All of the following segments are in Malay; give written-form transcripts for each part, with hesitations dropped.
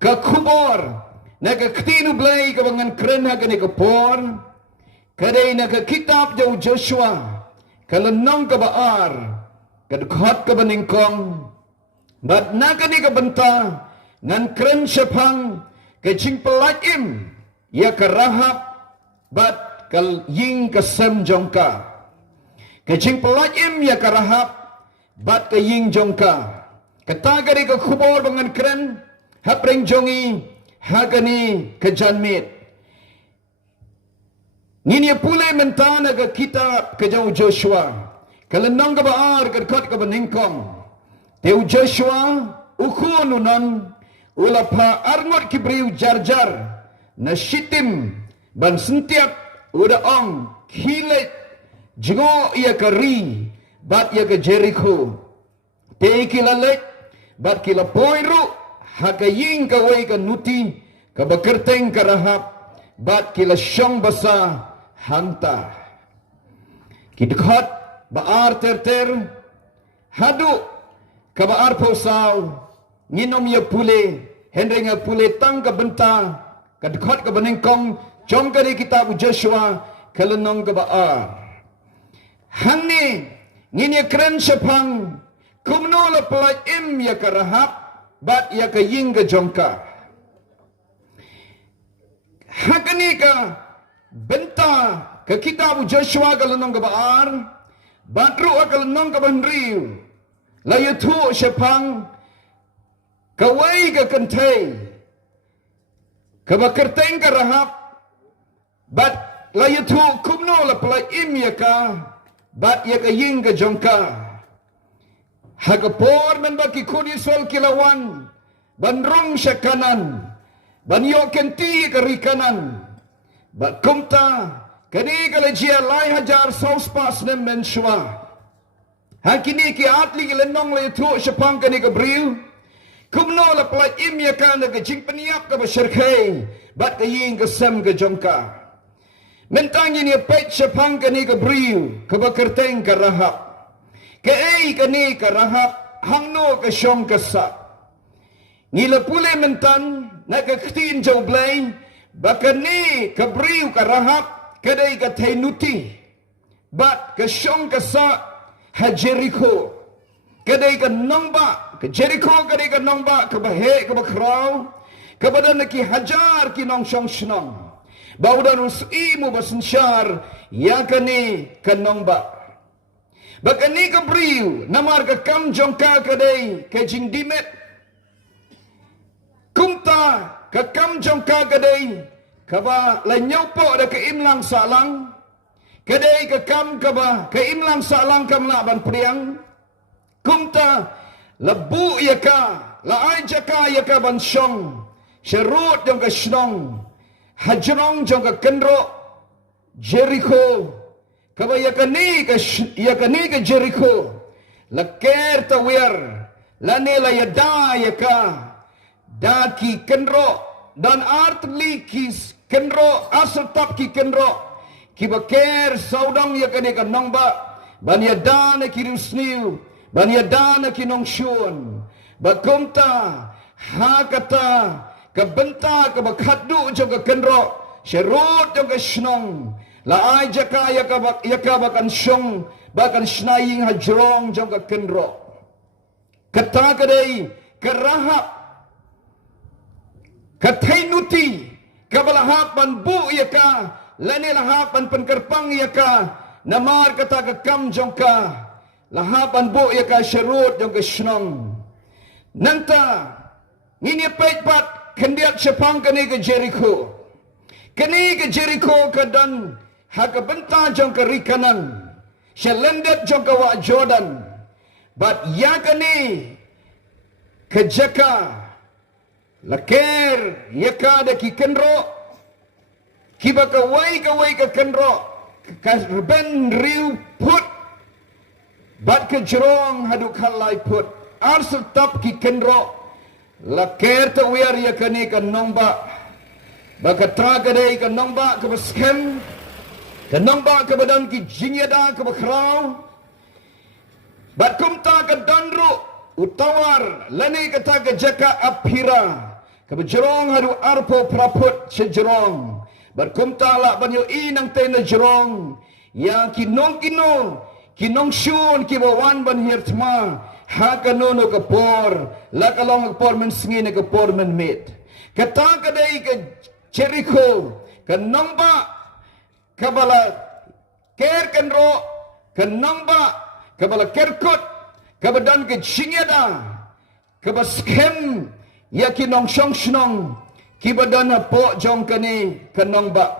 ke kubur na ke ktinu blai ke bangan kerana ke ni ke por kadai na ke kitab jau Joshua ke lenong ke baar ke dekat ke beningkong bat na ke ni ke benta ngan keren sepang ke JINGPYLLAIT im ya ke RAHAB bat ke ying ke SEM jongka ke JINGPYLLAIT im ya ke RAHAB bat ke ying jongka kata ke ni ke kubur bangan keren hapring jongi hagani ke janmit ngini pule mentana ke kitab ke jau Joshua kelenong ke baar ke dekat ke beningkong teu Joshua ukununan ulapa arngot kibriu jarjar na shitim ban sentiap uda ong kilet jengo ia ke ri bat ia ke Jericho te kilalet bat kila poiru haka ying ka wei ka nuti ka bekerteng ka RAHAB bat kila syong basa hanta kidekat baar ter hadu ka baar pausau nginom ya pule hendrenga pule tang ka benta ka dekat ka benengkong jong ka di kitab Joshua kelenong ka baar hangni ngini keren sepang kumno la pelaj im ya ka RAHAB bat ya ke ying ke jongka hakani ka benta ke kitab Joshua ke lenong ke baar batru ke lenong ke benriu la yutu sepang ke wei ke kentai ke bakerteng ke RAHAB bat la yutu kumno la pelaj im ya ka bat ya ke ying ke jongka hagapor men baki kudi sol kilawan banrong sa kanan banyo kenti kari kanan bat kumta kani kalajia lai hajar sauspas nem mensua hakini ki atli lenong le tu sepang kani kabriu kumno la plat im ya kana ke jing peniap ka basyarkai bat ka ying ka SEM ka jongka mentangin ya pet sepang kani kabriu ka bakerteng ka RAHAB ke ei kani ka RAHAB hangno ke syong kesak ngila pule mentan na ke ktin jau blai bakani ke briu ka RAHAB kedai ka tainuti bat ke syong kesak ha Jericho kedai ka nongba ke Jericho kedai ka nongba ke bahe ke bakrau ke badan ki hajar ki nong syong shnong baudan usimu basensyar ya kani ke nongba bakani ka briu namar ka kam jongka kadai ke jingdimet kumta ka kam jongka kadai ka ba la nyopo da ka imlang salang kadai ka kam ka ba ka imlang salang kam la ban priang kumta labu ya ka la ai jaka ya ka ban syong sherut jong ka shnong hajrong jong ka kendro Jericho kaba yakani ka Jericho laker tawir lane la yada yaka daki kenro dan artli kis kenro asal tap ki kenro kibaker saudang yakani ka nongba ban yada na kirusniu ban yada na kinongshun bakumta hakata kabenta kabakadu jong ka kenro sherut jong ka shnong la ai jaka yaka bakan syong bakan shnaying hajrong jong ka kenro kata kadai ke RAHAB katai nuti kabalahapan bu yaka lani lahapan penkerpang yaka namar kata ka kam jong ka lahapan bu yaka syarut jong ka shnong nanta ngini paitpat kendiat sepang kani ke Jericho kani ke Jericho kadan haka benta jong ke rikanan syalendet jong ke wa Jordan bat yakani ke jaka laker yaka da ki kenro kiba ka wai ka kenro ka ben riu put bat ke jerong hadu kalai put arsal tap ki kenro laker ta wiar yakani ka nongba baka traga dai ka nongba ka baskem ka nongba ka badan ki jinyada ka bakrau bat kumta ka danru utawar lani kata ka jaka aphira Jerong hadu arpo praput se jerong. Berkumta la banyo inang tena jerong. Ya kinong syun kibawan ban hirtma. Hakanono kapor. Lakalong kapor mensingin kapor menmit. Kata kadai ke Jericho. Kanamba kabala ker kenro. Kanamba kabala kerkut. Kabadan ke jingyada. Kabaskem. Ya kinong syong shnong. Kibadana po jong kani kanong ba.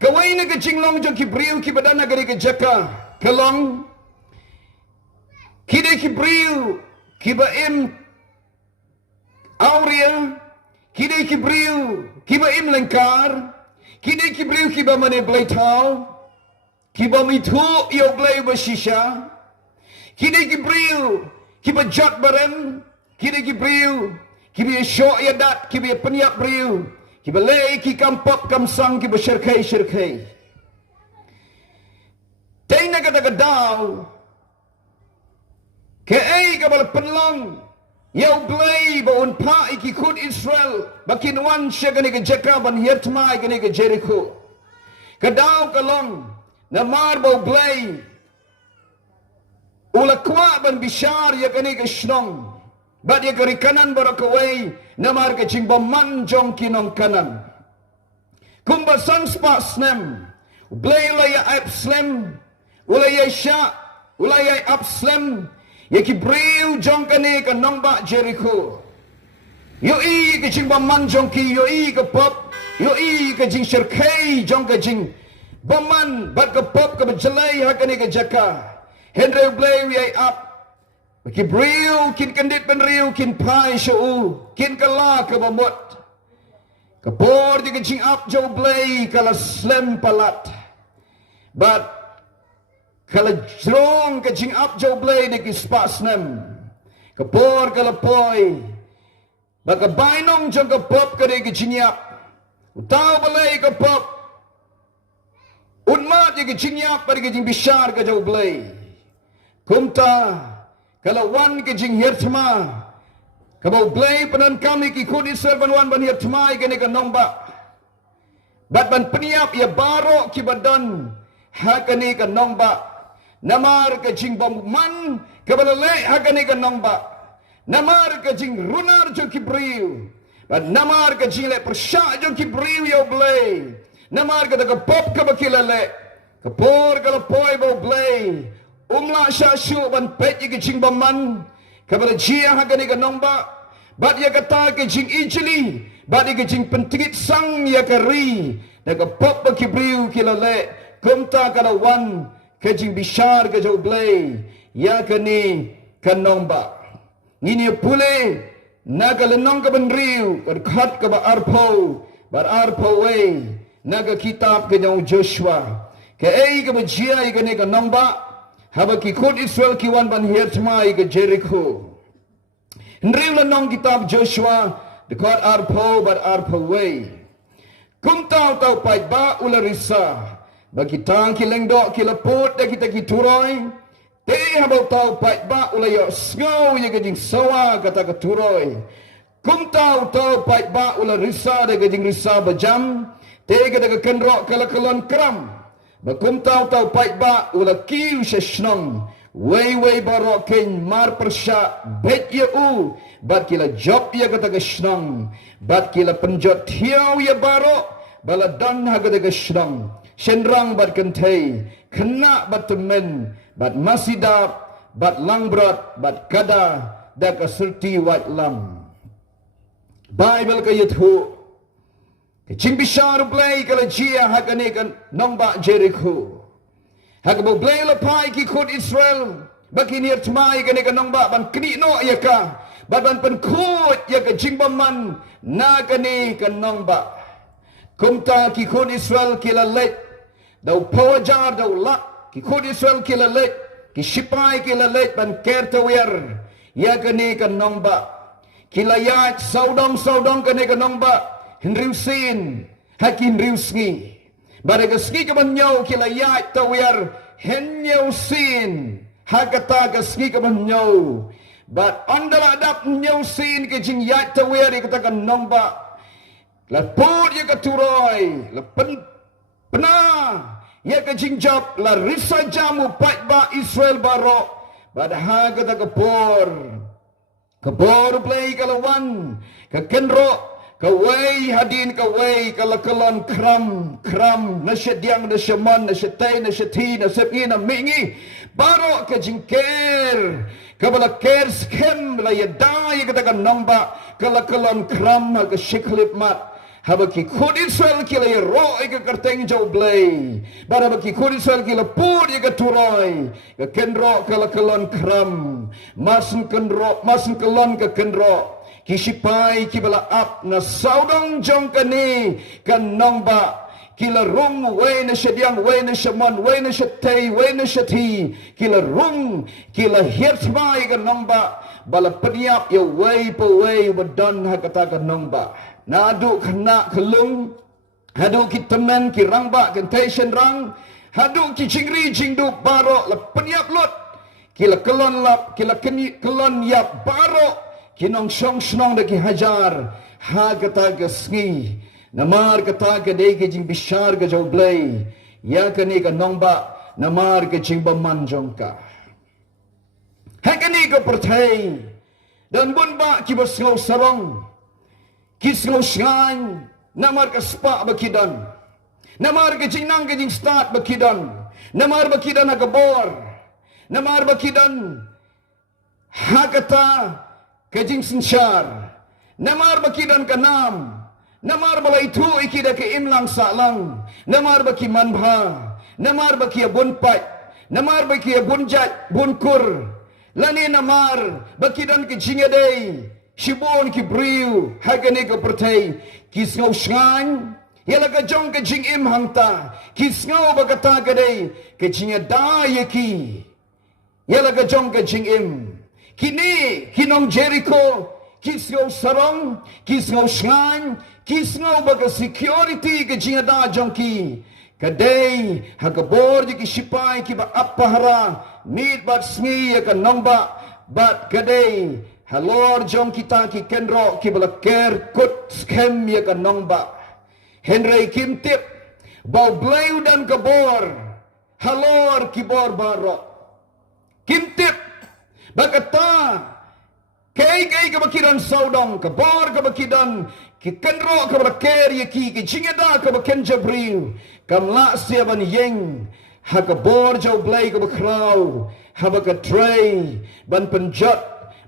Kawai na ka jinglong jong kibriw kibadana gari ka jaka. Kalong. Kide kibriw kibaim auria. Kide kibriw kibaim lengkar. Kide kibriw kiba mane blaitaw. Kiba mitu iyo blay basisya. Kide kibriw kiba jat barem. Kide kibriw kibi syok yadat, kibi peniap beriu, kibi lei, ki kampap kamsang, kibi syirkai. Tena kata kedau, ke ei kabal penlang, yau blei baun pa iki kut Israel, bakin wan syagani ke Jekka ban hirtmai gani ke Jericho. Kedau kalong, namar bau blei, ula kwa ban bishar ya gani ke Shnong. Bat ya kiri kanan barakawai namar ke jingbaman jong kinong kanan. Kumbasan spas nem. Blay ulaya abslem. Ulaya sya. Ulaya abslem. Ya ki briu jong kani ke nongba Jericho. Yoi ke jingbaman jong ki. Yoi ke pop. Yoi ke jing syirkai jong ke jing. Baman bat ke pop ke berjelai hakani ke jaka. Henry blay uyai up. Ki briu, kin kendit penriu, kin pai syau, kin kala ke bamut. Kapor di kencing up jauh blay, kala slem palat. But, kala jerong kencing up jauh blay, di kispas nem. Kapor kala poi. Baka bainong jauh kapop ke di kencing up. Utau blay kapop. Unmat di kencing up, pada kencing bishar ke jauh blay. Kumta, kalau wan ke jing hirtma, kabau blay penan kami ki kudi serban wan ban hirtma ke ne nomba. Bat ban peniap ya barok ki badan hakani ke nomba. Namar ke jing bomman kabalale hakani ke nomba. Namar ke jing runar jo ki briu. Bat namar ke jing le persyak jo ki briu ya blay. Namar ke pop ke bakilale. Kapor kalau poi bau blay. Umla syasyu ban pet ye ke jing baman kabala jia hagani ke nomba bat ye kata ke jing ijli bat ye ke jing pentigit sang ye kari daga pop ba kibriu kilale kumta kada wan ke jing bishar ke jau blay ya kani ke nomba ngini pule naga lenong ke benriu khat ke ba arpo bar arpo we naga kitab ke jau Joshua ke ei ke bajia ye kani ke nomba haba ki kut Israel ki wan ban hirtmai ke Jericho. Nriu lanong kitab Joshua dekat arpo bat arpo way. Kum tau pai ba ularisa. Bagi tang ki lengdok ki laput da kita ki turoi. Te haba tau pai ba ulayo sngau ye ke jing sawa kata ke turoi. Kum tau pai ba ularisa da ke jing risa bajam. Te ke da ke kenrok kala kelon kram. Bakum tau pai ba ula kiu seshnong wei barok ken mar persya bet ye u bat kila job ye kata ke shnong bat kila penjot thiau ye barok bala dan ha kata ke shnong shenrang bat kentai kena bat temen bat masidap bat langbrat bat kada da ka serti wat lam Bible ka yethu Jing bishar blay kala jia hakane kan nomba Jericho. Hakabo blay la pai ki kut Israel. Baki nir tmai kane kan nomba ban kni no IAKA. Ban pen kut ya ka jing baman na kane kan nomba. Kumta ki kut Israel kila let. Dau pawajar dau lak ki kut Israel kila let. Ki shipai kila let ban kertawir ya kane kan nomba. Kila yat saudong kane kan nomba. Henriu sin, hakin riu ski. Baraga ski ka banyaw kilayat tawir, henyaw sin. Hakata ka ski ka banyaw. But andala dap nyau sin ke jing yat tawer katakan nomba. La put ya katuroy, la pena ya ke jing job la risa jamu pat ba Israel baro. Badha kata Kepor play kalawan, kekenro, kawai hadin kawai kalakalon kram nasyadiang nasyaman nasyatay nasyati nasyapi namingi baro kajingker kabala ker skem la yadai katakan nomba kalakalon kram ke shiklip mat habaki khud Israel kila ro ke kerteng jau blay bara baki khud Israel kila pur ke turoy ke kenro kalakalon kram masun kelon ke kenro kisipai kibala ap na saudong jong kani kan nomba kila rung we na syadiang we na syaman we na syatay we na syati kila rung kila hirtmai kan nomba bala peniap ya we pa we badan hakata kan nomba na adu kena kelung hadu ki temen ki rangba kentation rang hadu ki jingri jingdu baro la peniap lot kila kelon lap kila kelon yap baro kinong snong de ki hajar ha kata ke sngi namar kata ke de ke jing bishar ke jau blay ya kani ka nongba namar ke jing baman jongka ha kani ke pertai dan bunba ki bersngau sarong ki sngau sngan namar ke spa bakidan namar ke jing nang ke jing start bakidan namar bakidan ha bor namar bakidan ha kata kajing sinsyar namar bakidan kanam namar bala itu ikida ke imlang salang namar baki manbha namar baki bunpat namar baki bunjat bunkur lani namar bakidan ke jingedei shibon ki briu hagane ke pertai kisngau shan yala ka jong ke jing im hangta kisngau bagata kadai ke jingeda yaki yala ka jong ke jing im kini kinong Jericho kisngau sarong kisngau shan kisngau baga security ke jingada jongki kadai hagabor di kisipai ki ba apahara need bat smi ya ka nomba bat kadai halor jong kita ki kenro ki bala ker kut skem ya ka nomba Henry kimtip bau blayu dan kabor halor ki bor baro kimtip bakata kay kabakidan saudong kabor kabakidan kikenro kabaker yaki kijingeda kabaken jabril kamla siaban yeng hakabor jau blay kabakraw habaka tray ban penjat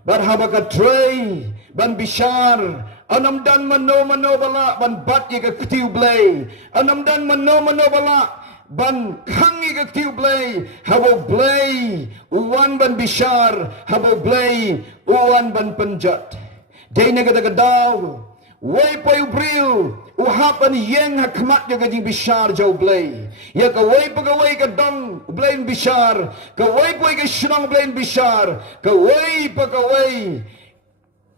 bar habaka tray ban bishar anamdan mano bala ban bat yaka ktiu blay anamdan mano bala ban kangi ke tiu blay habo blay uwan ban bishar habo blay uwan ban penjat day na kata kadaw way pa ubril uhapan yeng hakmat ya kajing bishar jau blay ya ka way pa kaway ka dong blay bishar ka way pa ka shnong blay bishar ka way pa kaway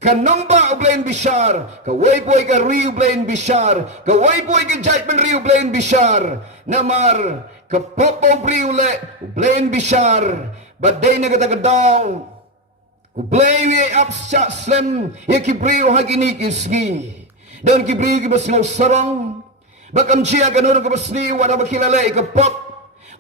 kanamba ublain bishar kawai boy ka riu blain bishar kawai boy ka judgment riu blain bishar namar ka popo riu le blain bishar baday na kata kadaw ublay wi apsa slem yaki riu hagini kisgi dan ki riu ki basngaw sarong bakam chia kanuro ka basni wala bakilale ka pop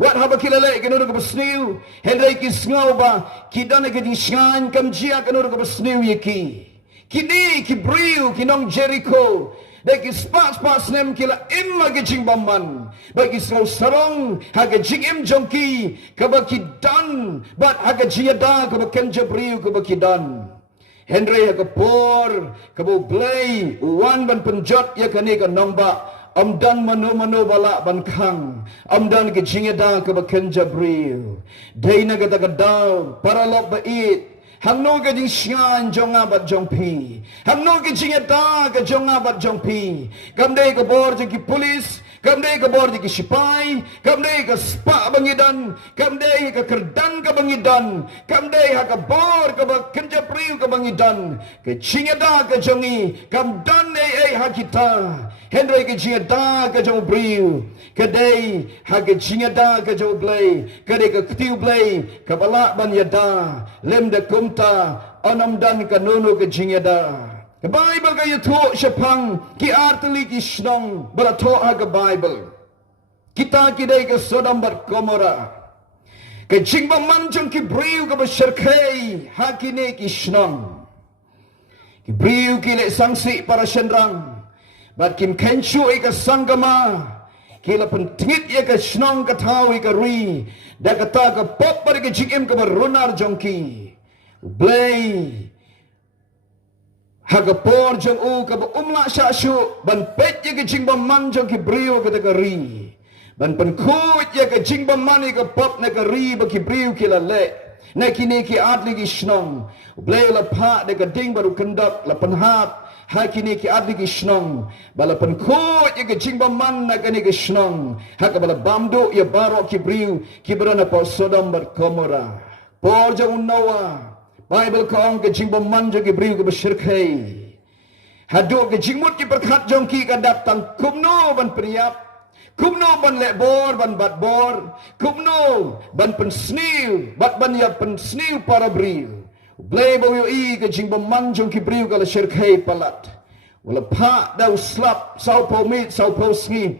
wat haba kilale kanuro ka basniu henry kisngaw ba kidana ka disngan kam chia kanuro ka basniu yaki kini kibriu kinong Jericho deki spas nem kila imma gijing baman bagi sraw sarong haga jing im jongki kabaki dan bat haga jiada kabaken jabriu kabaki dan Henry haga por kabo blay uwan ban penjot ya kani ka nomba amdan mano bala ban kang amdan ke jingeda kabaken jabriu deina kata kadaw para lob bait hamno ke jing syan jong abat jong pi hamno ke jing eta ke jong abat jong pi kamdei ke bor jing ki polis kamdei ke bor jing ki sipai kamdei ke spa bangidan kamdei ke kerdan ke bangidan kamdei ha ke bor ke kenja priu ke bangidan ke jing eta ke jongi kamdan ei ha kita Henry ke jing eta ke jong priu kadai ha ke jing eta ke jong blay kadai ke ktiu blay kabala ban yada lem de kumta onam dan kanono ke jingada. Ke Bible ka yuto syapang ki artli ki shnong balato ha ke Bible. Kita kidai ke Sodom bat Gomora. Ke jingba manjong ki briu ke besyarkai hakine ki shnong. Ki briu ki le sangsi para shenrang. Bat kim kenshu ke sanggama. Kila pentingit ia ke shnong ke tau ke ri. Da kata ke pop pada ke jingim ke berunar jongki. Blay. Haga por jong u ka ba umla sha shu ban pet ye ke jing ba man jong ki brio ke ka ri ban pen khut ye ke jing ba man ke pop na ka ri ba ki brio ki la le na ki ne ki atli ki shnong ble la pha de ka ding ba ru kandak la pen hat ha ki ne ki atli ki shnong ba la pen khut ye ke jing ba man na ka ne ke shnong ha ka ba la bamdo ye baro ki brio ki brana pa Sodom bat Gomora por jong Noah Bible kong ke jing man jong ki briu ke besyirkai. Hadu ke jing mut ki perkat jong ki ka datang kumno ban priap. Kumno ban lebor ban bat bor. Kumno ban pen sniu bat ban ya pen sniu para briu. Blay bo yo i ke jing man jong ki briu ka besyirkai palat. Wala pa dau slap sau po mit sau po sni.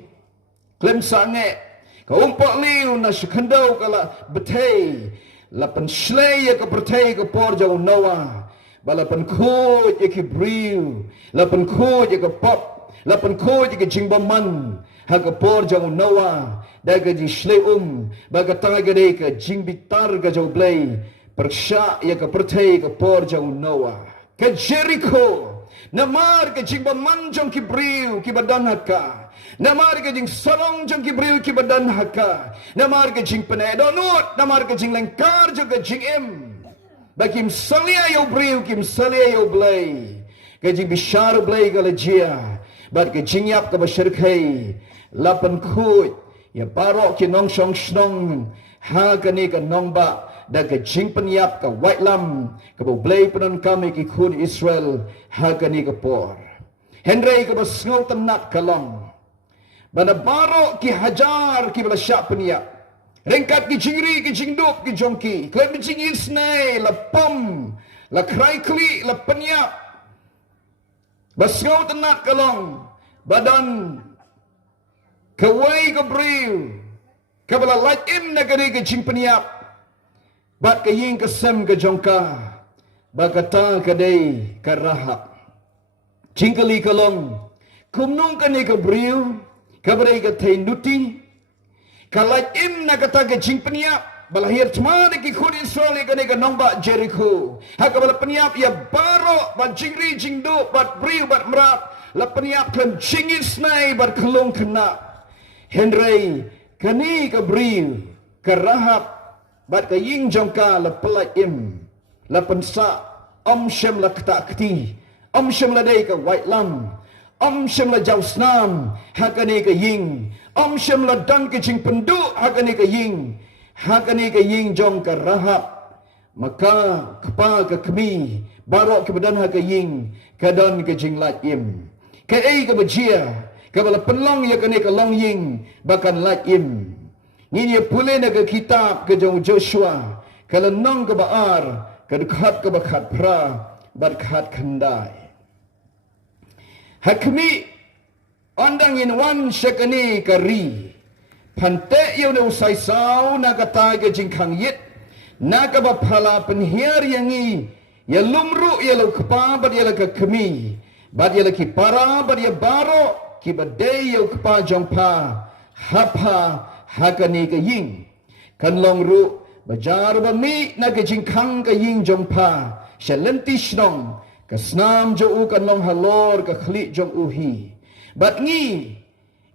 Klem sange ka umpak liu na shikandau kala betay. Lapan shlay ya ke pertai ke por jauh Noah. Balapan khut ya ke briu. Lapan khut ya ke pop. Lapan khut ya ke jingbaman. Ha ke por jauh Noah. Da ke ji shlay baga taga de ke jingbitar ke jauh blay. Persya ya ke pertai ke por jauh Noah. Ke Jericho. Namar ke jingbaman jong ki briu ki badan haka. Namar ke jing sarong jong ki briu ki badan haka. Namar ke jing penedonut. Namar ke jing lengkar jong ke jing im. Bakim salia yo briu kim salia yo blay. Ke jing bishar blay ke lejia. Bat ke jing yap ke besyirkai. Lapan khut. Ya barok ki nong shong shnong. Ha ke ni ke nong ba. Da ke jing penyap ke white lam. Ke bo blay penon kami ki khun Israel. Ha ke ni ke por. Henry ke besngau tenak kalong. Bana barok ki hajar ki bala syak peniap. Rengkat ki jingri ki jingdup ki jongki. Klep jing isnai la pom. La krai kli la peniap. Basngau tenak kalong. Badan kawai ke briu. Kabala light im negeri ke jing peniap. Bat ke ying ke SEM ke jongka. Bakata ke day ke RAHAB. Jingkali kalong. Kumnung ke ni ke briu. Kabrai ke thay nuti. Kalai im na kata ke jing peniap. Balahir cuma de ki khud Israel ke ni ke nombak Jericho. Haka bala peniap ya barok bat jingri jingdo bat briu bat merat. La peniap kan jingis nai bat kelung kena. Henry ke ni ke briu ke RAHAB bat ke ying jongka la pelai im. La pensa Shem la kata kti. Shem la day ke white lam. Shem la jau snam, hakani ke ying. Shem la dan ke jing pendu, hakani ke ying. Hakani ke ying jong ke RAHAB. Maka kepa ke kemi, barok ke badan ha ke ying, ke dan ke jing lat im. Ke ei ke bejia, ke bala penlong ya kani ke long ying, bakan lat im. Ni dia pulih na ke kitab ke jong Joshua, ke lenong ke baar, ke dekat ke bakat pra, bakat kendai. Hakmi ondang in wan syakani kari. Pante yo ne usai sau na kata ke jingkang yit. Na ka bapala penhiar yangi. Ya lumru ya lo kepa bad ya ke kemi. Bad ya ki para bad ya baro ki badai yo kepa jongpa. Hapa hakani ke ying. Kan long ru bajar ba mi na ke jingkang ke ying jongpa. Shalenti shnong. Kesnam jo u kan long halor ke khli jong uhi. Bat ngi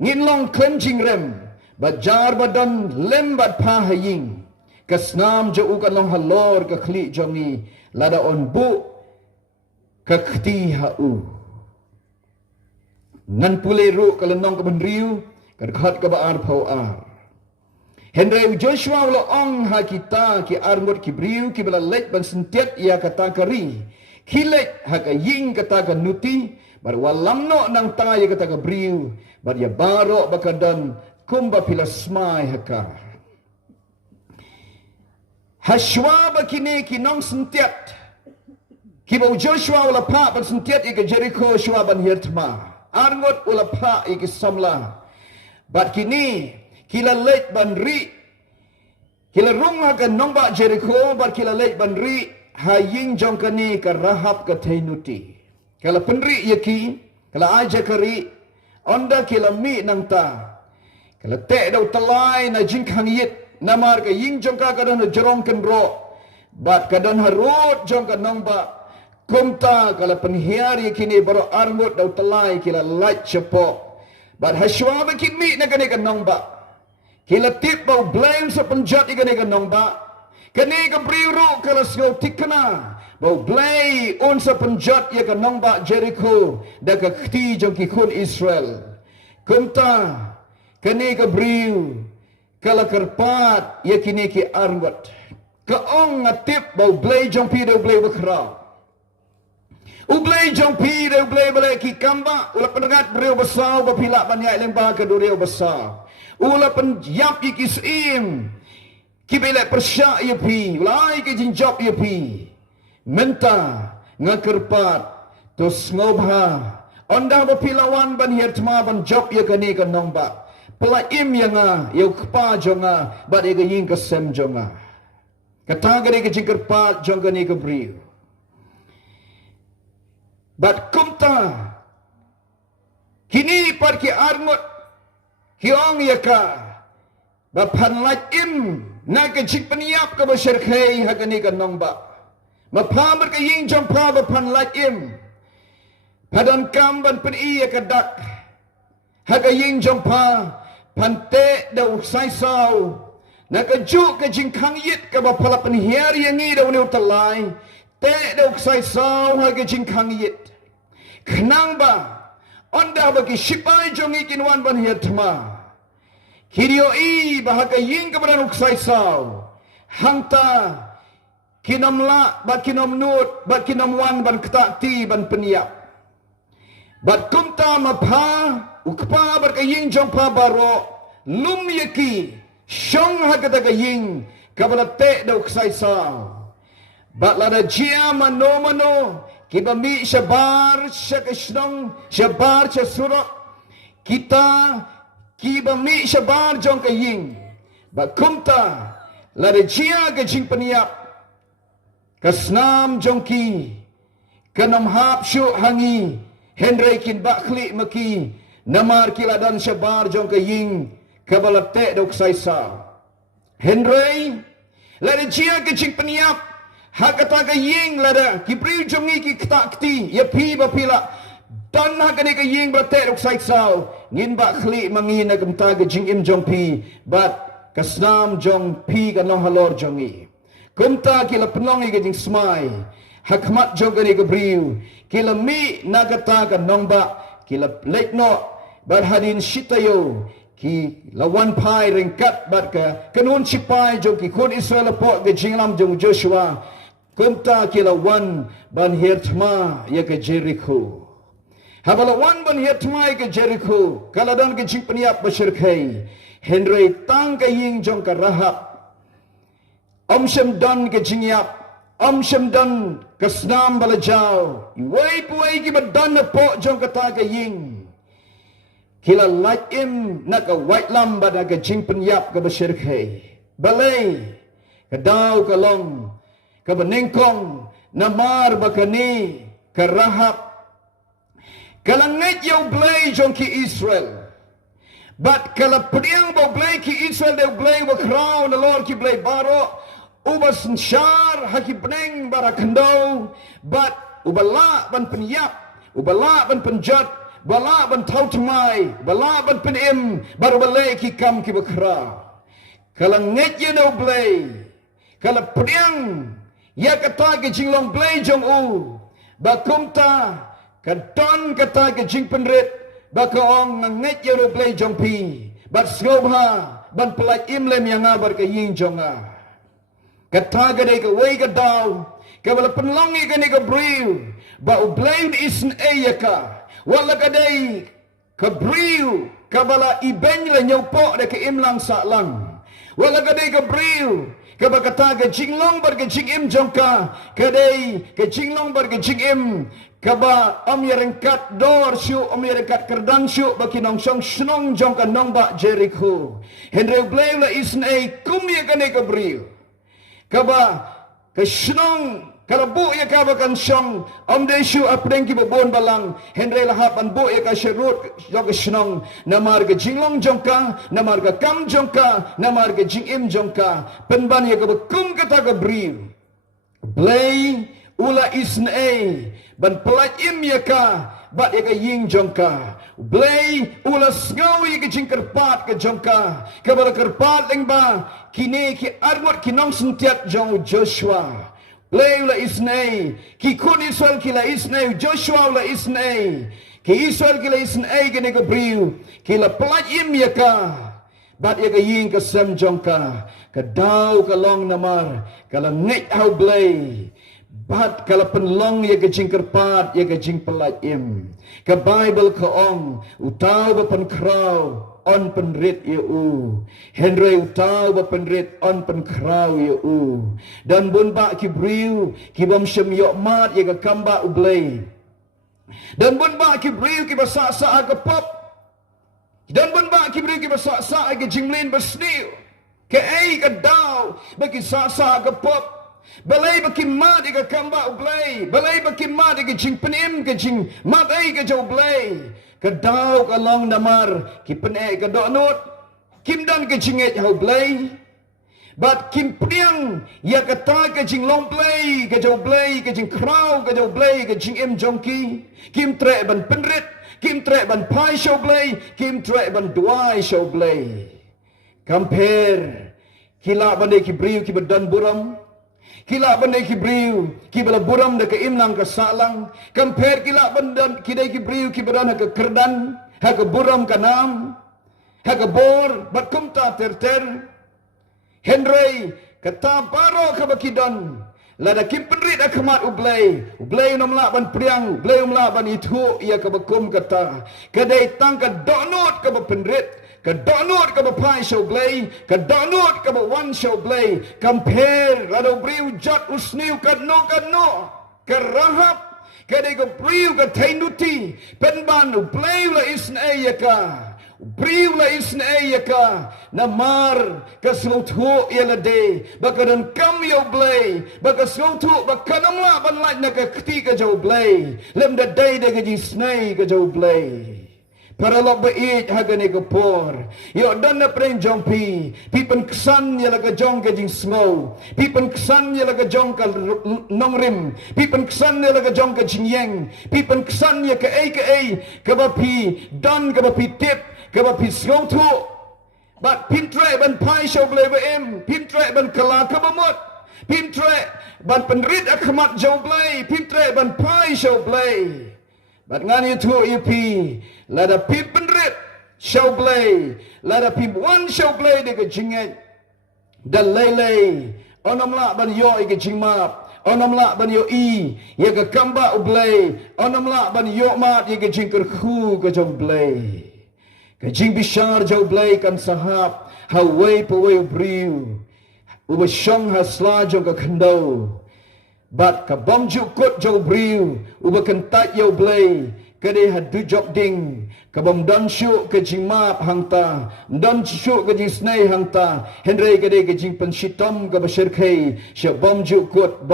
ngin long cleansing rem. Bat jar badan lem bat pa haying. Kesnam jo u kan long halor ke khli jong ni. Lada on bu ke khti ha u. Nan pule ru ke lenong ke benriu. Ke dekat ke baar pau ar. Henry Joshua wala ong ha kita ki armut ki briu ki bala lek ban sentiat ia kata kari. Kilet haka ying kata ka nuti. Bar walam no nang taya kata ka briu. Bar ya barok bakadan kumba pila smai haka. Hashwa bakini kinong sentiat. Kibau Joshua ula pa ban sentiat ika Jericho shua ban hirtma. Arngot ula pa ika samla. Bat kini kila leit ban ri. Kila rung hakan nongba Jericho bat kila leit ban ri haying jong kani ka Rahab ka tainuti. Kala penri yaki, kala aja kari, onda kila mi nang ta. Kala te dau talai na jingkang yit namar ka ying jong ka kadan jerong kan ro. Bat kadan harut jong ka nongba. Kumta kala penhiari kini baru arngut dau talai kila light cepo. Bat haswa bakit mi na kani kanong ba. Kila tip bau blame sa penjat ikani kanong ba. Kani ka briru kala sgau tikana. Bau blay un sa penjat ya kanong ba Jericho. Da ka kti jong kikun Israel. Kumta kani ka briu kala karpat ya kini ki arngut. Kaong ngatip bau blay jong pi dau blay bakrau. Ublay jong pi de ublay balay ki kamba ula pendengat beriu besar bapila banyak lembah ke duriu besar ula penjap ki SEM ki belak persyak ye pi ulai ki jinjap ye pi menta ngakerpat tos ngobha onda bapilawan ban hirtma ban job ye kani ka nongba pelaim yanga ye kpa jonga ba de yin ka SEM jonga kata gade ki jingkerpat jong kani ka beriu. Bat kumta kini par ki arngut kiong IAKA bapan lait im na ke jik peniap ka basyarkai hagani ka nongba mapamar ka ying jompa bapan lait im padan kamban peni ka dak haga ying jompa pante da usai sau na ka ju ka jingkang yit ka bapala penhiari yang i da uni utalai te da usai sau haga jingkang yit kenang ba onda bagi sipai jongi kinwan ban hirtma kirio i bahaka ying kepada uksai sau hangta kinamla ba kinom nut ba kinom wan ban ketakti ban peniap bat kumta mapha ukpa bar ka ying jongpa baro lum yaki shong hakata ka ying kabala te da uksai sau bat lada jia mano kibami syabar syakashnong syabar syasura kita kibami syabar jong kaying bakumta lada jia ke jing peniap kasnam jongki kanam hap syuk hangi henry kin bakli maki namar kiladan syabar jong kaying kabalate dok saisa henry lada jia ke jing peniap hakata ka ying lada kipriu jongi ki ktakti ya pi bapila dan hakane ka ying brate ruk saisau ngin ba khli mangin na gamta ka jing im jong pi bat kasnam jong pi ka nong halor jongi kumta kila penongi ka jing smai hakmat jong ka ni ka briu kila mi nagata ka nong ba kila lekno bat hadin shitayo ki lawan pai ringkat bat ka kanun sipai jong ki kun Israel po ka jinglam jong Joshua kumta kilawan ban hirtma ya ke Jericho. Habalawan ban hirtma ya ke Jericho. Kaladan ke jing peniap basyarkai. Henry tang ke ying jong ka Rahab. Syem dan ke jingyap. Syem dan ke snam balajau. Iwai puai ki badan na po jong ka ta ke ying. Kila light im na ka white lam bada ke jing peniap ke basyarkai. Balay. Kadaw kalong. Kabanengkong namar bakani ka Rahab kalangit yaw blay jong ki Israel bat kalapdiang bo blay ki Israel de blay wa crown the Lord ki blay baro ubas nsyar haki beneng barakando bat ubala ban penyap ubala ban penjat bala ban tautumai bala ban penim baru balay ki kam ki bakra kalangit yaw blay kalapdiang ya kata ke jinglong blay jong u bakumta kadon kata ke jing penrit bakaong nganget ya blay jong pi bat sgobha ban pelak imlem yang abar ke ying jonga kata ke dei ke wei ke daw ke bala penlongi ke ni ke briu ba u blay isn IAKA wala ke dei ke briu ke bala ibenyle nyopok de ke imlang saklang wala ke dei ke briu Kaba kata ke jinglong bar ke jingim jongka. Kadai ke jinglong bar ke jingim. Kaba om yerengkat dor syu om yerengkat kerdan syu baki nong song snong jongka nong ba Jericho. Henry blame la isnei kum ye kane ke briu. Kaba ke snong kalau bu ya ka bakan syong om de syu apreng ki bon balang Henry lahap an bu ya ka sherut jong snong namar ke jinglong jongka namar ke kam jongka namar ke jingim jongka penban ya ka kum kata ke briu blay ula isnei ban pelat im ya ka bat ya ka ying jongka blay ula sngau ya ka jingkerpat ke jongka ka bar kerpat lengba kini ki armut kinong sentiat jong Joshua Blay ula isnei, ki kun Israel kila isnei, Joshua ula isnei, ki Israel kila isnei kini ke briu, kila pelat im ya ka, bat ya ka ying ke SEM jongka, ka dau ka long namar, kala ngek hau blay, bat kala penlong ya ka jingkerpat, ya ka jing pelat im, ka Bible ka ong, utau ba penkrau, on penrit ya Henry utau ba penrit on penkrau ya dan bun ba ki briu ki bom shem yok mat ya ka kamba ublay dan bun ba ki briu ki basa sa ka pop dan bun ba ki briu ki basa sa ka jinglin basniu ke ai ka daw ba ki sa ka pop balai ba ki mat ya ka kamba ublay balai ba ki mat ya ka jing penim ka jing mat ai ka jau ublay Kedau ka long namar ki penai ka donut kim dan ke jinget hau blay bat kim priang ya kata ke jing long blay ke jau blay ke jing krau ke jau blay ke jing em jongki kim tre ban penrit kim tre ban pai show blay kim tre ban duai show blay compare kila bandai ki briu ki badan buram Kila bandai ki briu, ki bala buram da ke imlang ke salang. Compare kila bandan kidai ki briu ki badan ke kerdan, ha ke buram ke nam, ha ke bor, bat kumta ter. Henry kata baro ke bakidon. Lada kim penrit akamat ublay nomla ban priang, ublay nomla ban itu ia ke bakum kata. Kadai tang ke donut ke penrit. Kedonut ke bapai show blay, kedonut ke bawan show blay. Compare lado briu jat usniu kadno ke rahab kadai ke briu ke tainuti penban blay la isnei yaka briu la isnei yaka namar ke slutu yelade bakadan kam yo blay baka slutu bakanam la ban laj na ke ketika jau blay lem da day de ke snei ke jau blay para lok beit haga ne ke por yo dan na preng jong pen kesan ya la ke jong ke jing snow pen kesan ya la ke jong ke nongrim pen kesan ya la ke jong ke jing yang pen kesan ya ke ai ke ba pi dan ke ba pi tip ke ba pi snow tu bat pintre ban pai show ble ba em pintre ban kala ke ba mot pintre ban penrit akmat jau ble pintre ban pai show ble Bat ngan itu ipi lada pi penrit show play lada pi one show play de ke jinget dan lele onom la ban yo ke jingmap onom la ban yo ye ke kamba ublay onom la ban yo mat ye ke jingker khu ke jong play ke jing bishar jau play kan sahab hawai pawai briu uba shong hasla jong ke kendo Bat ka bom ju kot jau briu uba kentat jau blay kade hadu jok ding ka bom don shu ke jingmap hangta don shu ke jing snei hangta henry kade ke jing penshitom ka basher khai sha bom ju kot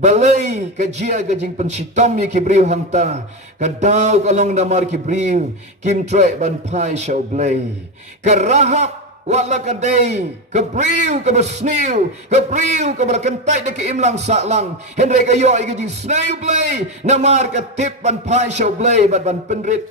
balai ka jia ke jing penshitom ye ki briu hangta ka dau ka long namar ki briu kim tre ban pai shau blay ka rahab Wala kadai kebriu ke besniu kebriu ke berkentai de ke imlang saklang Henry kayo ay gajing snail blay namar ke tip ban pai show blay ban penrit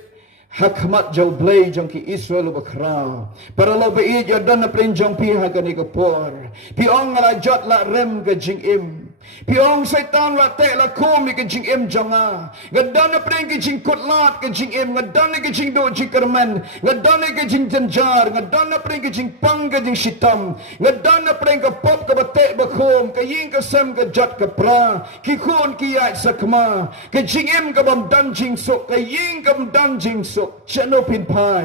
hakmat jau blay jong ki Israel bakra para lo be ya dan na plen jong pi hagani ke por pi ong la jot la rem ke jing im Piong setan la te la kom ke jing im jonga ngadan na pren ke jing kotlat ke jing im ngadan ke jing do jing kermen ngadan ke jing janjar ngadan na pren ke jing pang ke jing shitam ngadan na pren ke pop ke bate bakom ke ying ke sem ke jat ke pra ki khon ki ai sakma ke jing im ke bam dan jing sok ke ying ke dan jing sok chano pin pai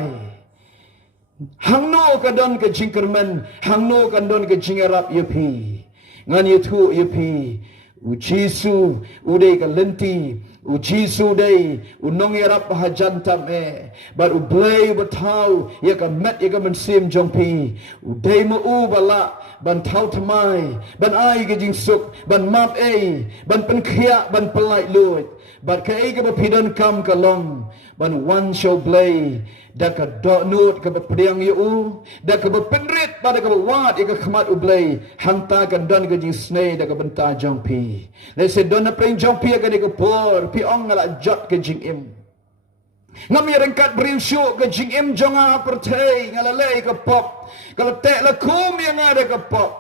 hang no ka don ka jing kermen, hang no ka don ka jing Arab yepi. Ngan yetu yepi. U Jisu udai ka lenti, u Jisu dai u nong Arab hajan tam but u blay batau ya ka met ya ka mensim jongpi. U dai mo u bala ban thau thamai, ban ai ka jing suk, ban map ban pen khia, ban pelai lut. But ka ka bapidon kam ka long, ban one show blay. Da ka do nut ka bapdiang yu, da ka bapenrit pada ka wat ka khmat ublay, hanta kan don ka jing snei da ka benta jongpi. Let's say don na preng jongpi ka ni ka por, pi ong ngala jot ka jing im. Ngam ya rengkat beriu syuk ka jing im jonga pertei ngala lei ka pop, kalau tek la kum yang ada ka pop.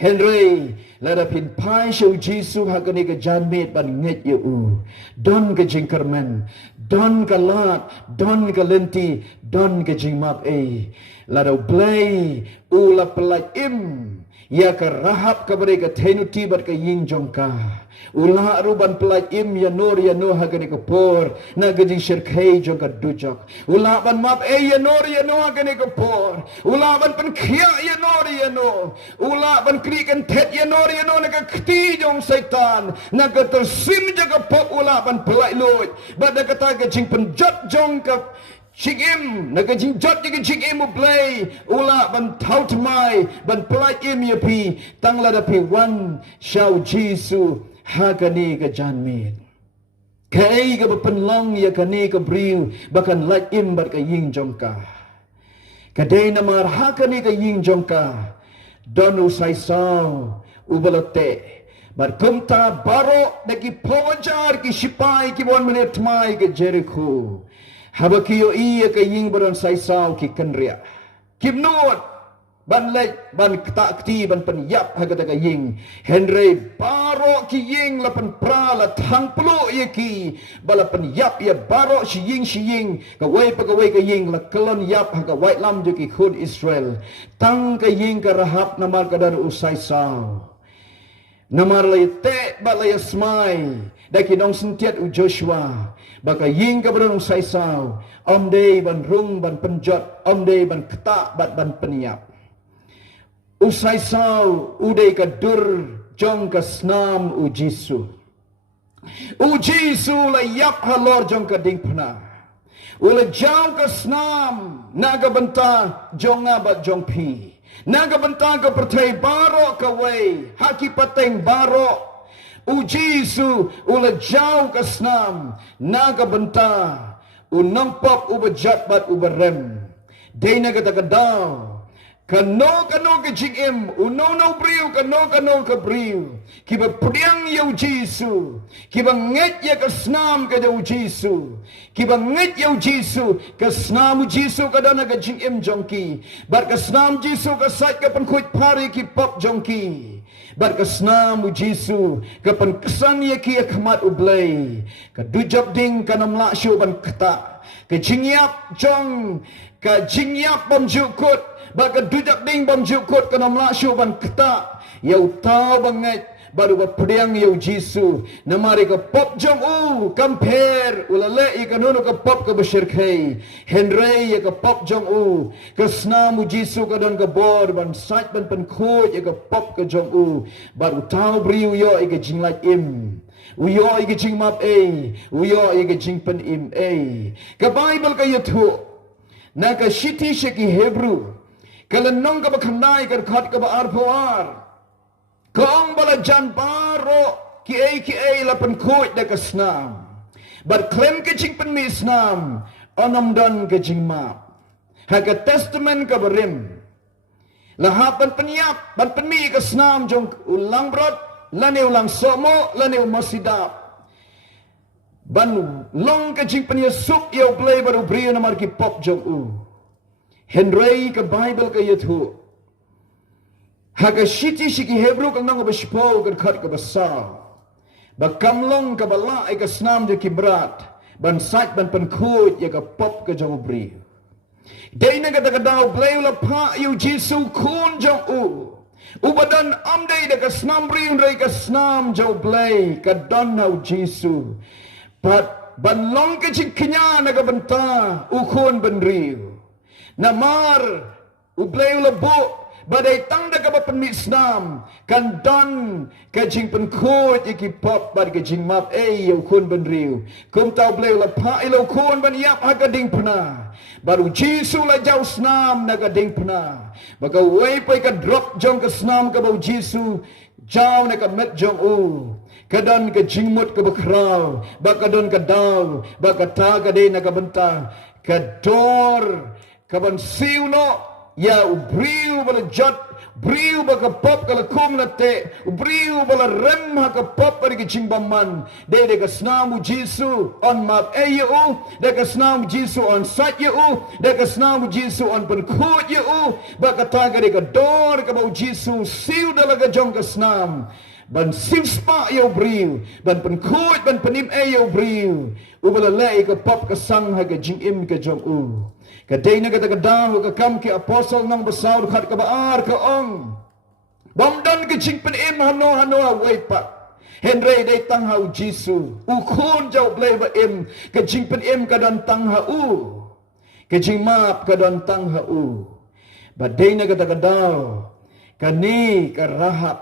Henry, lada pin pai show Jisu hakani ka janmet ban nget yu. Don ka jing kermen, don ka lat, don ka lenti, don ka jing map lada blay ula pelaj im. Ya ka rahab ka beri ka tenuti bat ka ying jongka. Ula ruban pelaj im ya nur hakani ka por. Na ka jing syirkai jongka dujok. Ula ban map ya nur hakani ka por. Ula ban pen kia ya nur. Ula ban krikan tet ya nur na ka kti jong syaitan. Na ka tersim jaga pop ula ban pelaj lut. Bat na kata ka jing penjot jong ka Chigim, nagajing jot jiga chigim ublay, ula ban taut mai, ban pelai im yapi, tang ladapi wan, shau Jisu, hakani ka janmit. Kai ka bapenlong ya kani ka briu, bakan lait im bat ka ying jongka. Kadai namar hakani ka ying jongka, donu sai sao, ubalote. Bat kumta baro, naki pawajar ki shipai ki 1 minute mai ka Jericho. Habakiyo iya ka ying baron sai sao ki kenria. Kim nuot ban lek ban takti ban penyap hagata ka ying. Henry baro ki ying lapan pra la thang pulu iya ki bala penyap ya baro si ying kawai ka ying la kelon yap haga white lam ju ki khud Israel. Tang ka ying ka rahab namar kadar usai sao. Namar lay te balay smai daki dong sentiat u Joshua. Baka ying ka berang sai sao, om day ban rung ban penjot, om day ban ketak bat ban peniap. Usai sao, uday ka dur, jong ka snam u Jisu. U Jisu la yap halor jong ka ding pena. Ula jong ka snam, naga benta jong bat jong pi. Naga benta ka pertai baro ka way, haki pateng baro. U Jisu ula jauh ke senam naga benta unang pop ubajat bat ubarem dei naga takadaw kano ke jingim uno briu kano ke briu kiba priang yau Jisu kiba nget ya ke senam ke yau Jisu kiba nget yau Jisu ke senam Jisu ke dana ke jingim jongki bar ke senam Jisu ke sait ke penkuit pari ki pop jongki bar ka snam u Jisu ka pankesan ya ki khmat ublay ka dujab ding ka namla shu ban kata ka jingyap jong ka jingyap bom jukut ba ka dujab ding bom jukut ka namla shu ban kata yau tau banget baru ba pediang yau Jisu namari ka pop jong u compare ulale ka nono ka pop ka besyirkai Henry ya ka pop jong u ka snam u Jisu ka don ka bor ban sait ban penkhoj ya ka pop ka jong u baru tau briu yo ka jinglait im uyo ka jingmap uyo ka jingpen im ka Bible ka yathu na ka shiti shiki Hebrew kalanong ka bakhanai ka khat ka ba arpoar Kong balajan baro ki lapan kuit da kasnam. But claim ke jing pen mi snam onom don ke jing map. Haga testament ka barim. Lahapan penyap ban pen mi kasnam jong ulang brot lane ulang somo lane masidap. Ban long ke jing pen sup yo play baru brio namar ki pop jong u. Henry ke Bible ke yathu. Haga shiti shiki Hebrew kang nang baspo kan khat ka basa. Ba kamlong ka bala ay ka snam de kibrat. Ban sait ban pankut ya ka pop ka jong bri. Day na ka daw blay la pa yu Jisu kun jong u. Ubadan amday da ka snam bri ray ka snam jong blay ka don now Jisu. But ban long ka chiknya na ka banta ukun ban riu. namar ublay lebo badai tang da ka penmit snam kan don ka jing pen khot iki pop bad ka jing map yo kun ben riu kum tau blay la pa ilo kun ban yap ha ka ding pna baru jisu la jau snam na ka ding pna baka wei pai ka drop jong ka snam ka bau jisu jau na ka met jong u kadan ka jingmut ka bakral baka don ka daw baka ta ka de na ka benta ka dor ka ban siu no ya ubriu bala jat briu baka pop kala kum na te ubriu bala rem ha ka pop ari ka jingbaman de ka snamu jisu on map ayu de ka snamu jisu on sat yu de ka snamu jisu on pen khut yu baka ta ka de ka dor ka bau jisu siu dala ka jong ka snam ban siu spa yo briu ban pen khut ban penim ayu briu ubala lai ka pop ka sang ha ka jingim ka jong kadai na kata daw ka kam ki apostle nang basaw khat ka baar ka ong bamdan ka jingpen im hano away pa henry dai tang hau jisu u khun jau blay ba im ka jingpen im ka dan tang ha u ka jingmap ka dan tang ha u badai na kata daw kani ka rahab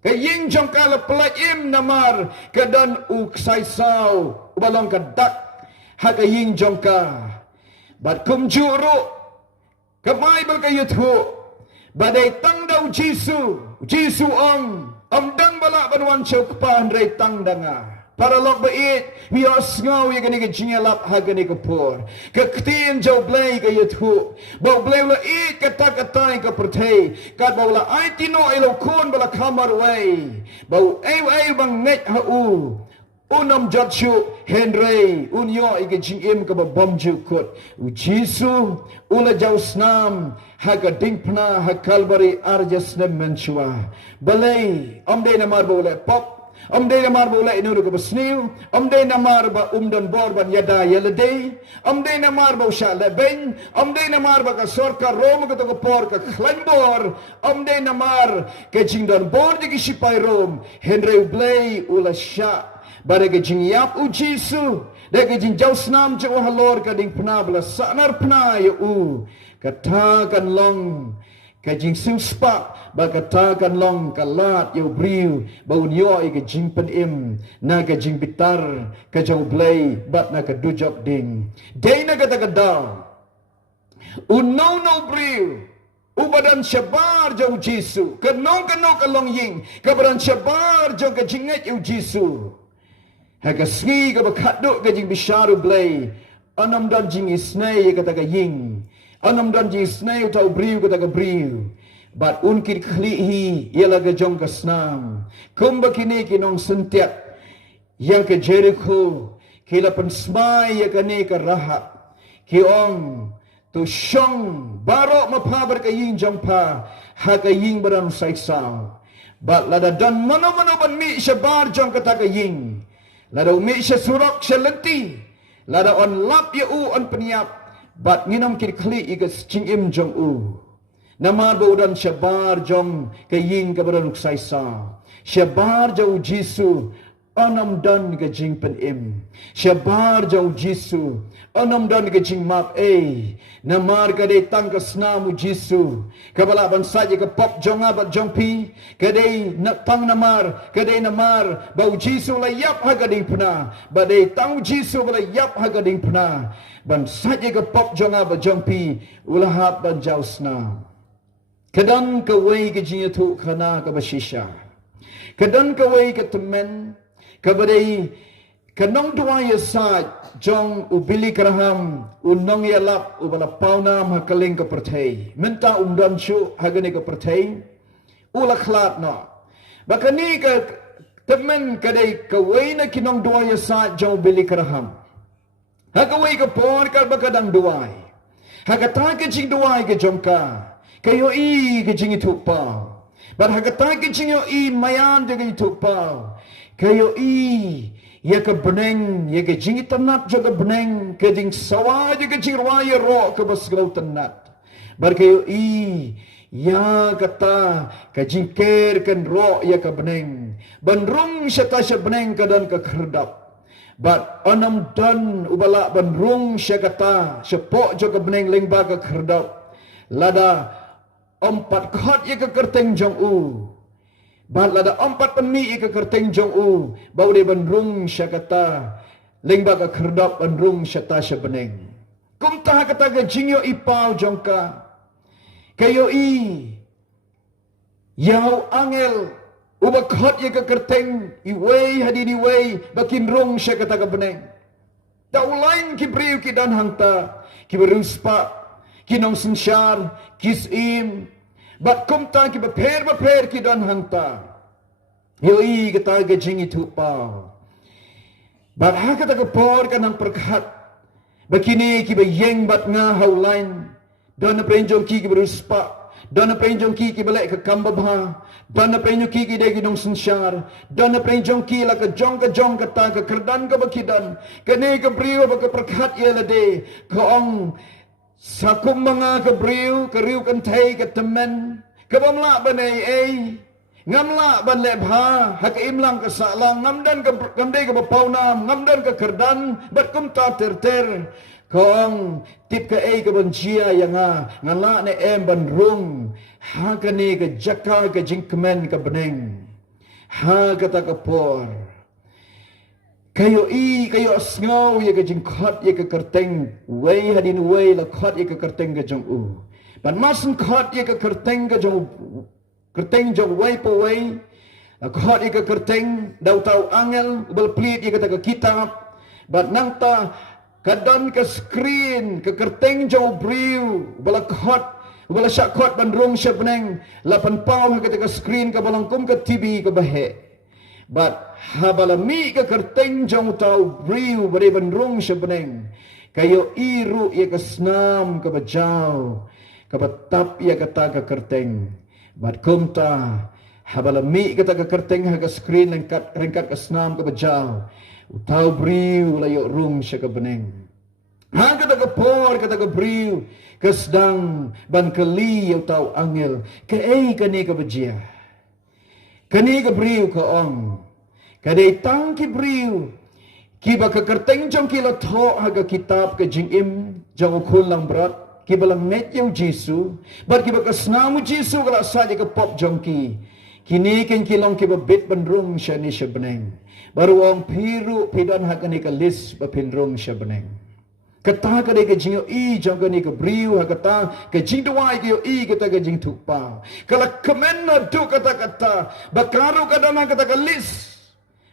ka ying jong ka la plat im namar ka dan u sai saw balong ka dak ha ka ying jong ka bat kum juru ka Bible ka yuthu badai tang daw Jisu ong amdang bala banwan chow kapan ray tang danga para lok bait mi osngaw ya gani ka jingalap ha gani ka por ka ktin jaw blay ka yuthu baw blay la it ka takatay ka pertay kat baw la ay tino ilo kun bala kamar way baw ay bang net ha u unam jatsu Henry unyo ike jingim ka babam jukut Jisu ula jau snam haga dingpna ha kalbari arjas nem menchua balay amde namar bole pop amde namar bole inuru ka basniu amde namar ba umdan borban yada yelade amde namar ba usha leben amde namar ba ka sorka rom ka to por ka khlambor amde namar ke jingdan bor de ki sipai rom Henry blay ula sha Barang jing yap u Jisu, dek jing jau snam jau halor ka ding pna bela sanar pna ya u, katakan long ka jing spa, ba katakan long kalat ya briu, ba unyo ka jing pen im, na ka jing bitar, ka jau blay, bat na ka dujok ding, day na kata kadaw, unaw no briu. Ubadan syabar jau Jisu, kanong kalong ying, kabadan syabar jau ka jingat u Jisu. Haka sngi ka bakaduk ka jing bisharu blay anam dan jing isnay kata ka ying anam dan jing isnay utau briu kata ka briu bat unkir khlihi yala ka jong ka snam kumba kini kinong sentiat yang ka Jericho kila pensmay ya kani ka rahab kiong tu syong barok mapabar ka ying jong pa haka ying baran say saw bat lada dan mano ban mi syabar jong kata ka ying lada umi sya surak sya lenti lada on lap ya u on peniap bat nginam kir kli ikas jingim jong u namar ba udan syabar jong ke ying ka badan uksai sa syabar jau Jisu anam dan ke jing pen im syabar jau Jisu anam dan ke jing map namar ka de tang ka snamu Jisu ka bala ban saja ka pop jong abat jong pi ka de tang namar ka de namar bau Jisu la yap ha ka ding pna ba de tang Jisu la yap ha ka ding pna ban saja ka pop jong abat jong pi ulahap ban jau snam kadan ka wei ka jing tu khana ka bashisha kadan ka wei ka temen kabadai kanong dua ya sa jong ubili kraham unong ya lap ubala paunam hakaling ka perthai menta umdan chu hagani ka perthai ula khlat no bakani ka temen kadai ka waina kinong dua ya sa jong ubili kraham hagawai ka por ka bakadang duai hagata ka jing duai ka jongka kayo i ka jing itu pa bar hagata ka jing yo i mayan de ka itu pa kayo i ya ka beneng ya ka jing tanat jo ka beneng ka jing sawa ya ka jing raya ro ka basgau tanat bar kayo i ya kata ka jing ker kan ro ya ka beneng ban rung syata sya beneng ka dan ka kherdap But onam dan ubala bandrung siya kata, siya po jo kebeneng lengba ke kerdap. Lada empat khot ye ke kerteng jong u. Bat lada empat penmi ye ke kerteng jong u. Bau de bandrung siya kata, lengba ke kerdap bandrung siya ta siya beneng. Kum tah kata ke jingyo ipau jong ka. Kayo i yau angel uba khot ye ke kerteng iwei hadini wei bakin rong siya kata ke beneng. Da ulain ki briu ki dan hangta ki beruspa ki nong sensyar ki sim bat kumta ki beper ki dan hangta yoi kata ke jing itu pa bat ha kata ke por kanang perkat bakini ki bayeng bat nga haulain don prenjong ki beruspa Dana penjong ki balik ke kambabha. Dana penjong ki degi nong sensyar. Dana penjong ki la ke jong kata ke kerdan ke bakidan. Kene ke briu ke perkat ye lade. Ke ong sakum mga ke briu ke riu kentai ke temen. Ke bamla banai ngamla ban lebha hak imlang ke salang ngamdan ke ngamdai ke bapaunam ngamdan ke kerdan batkum ta ter kong tip ke ke benjia yang ngala ne ban rung ha ke ni ke jaka ke jingkemen ke beneng ha kata ke por kayo sngau ye ke jingkot ye ke kerteng wei hadin wei la khot ye ke kerteng ke jong u ban masen khot ye ke kerteng ke jong kerteng jong wei po wei la khot ye ke kerteng dau tau angel bel plit ye kata ke kitab bat nangta kadon ke screen ke kerteng jauh briu bala khot bala syak khot bandrung syabneng lapan pau ke screen ke balangkum ke TV ke bahe but habala mi ke kerteng jauh tau briu bare bandrung syabneng kayo iru ye ke snam ke bajau ke betap ye kata ke kerteng but kumta habala mi kata ke kerteng ke screen rengkat ke snam ke bajau utau briu layok rum syaka beneng. Ha kata ke por kata ke briu ke sedang ban keli utau angel ke kani ke bejia. Kani ke briu ke ong. Kadai tang ki briu ki ba ke kerteng jong ki la tho ha ke kitab ke jingim jong ukul lang berat ki balang met yau Jesu bat ki ba ke snamu Jesu kala saja ke pop jong ki. Kini ken kilong ki ba bit bandrung sya ni sya beneng. Baru orang piru pidan hak ni ke lis bapindrung syabneng. Kata ka ke jing jang ni ke briu hak kata ke jing duai ke kata ke jing tupa. Kalau kemen du kata bakaru kadana kata ke lis.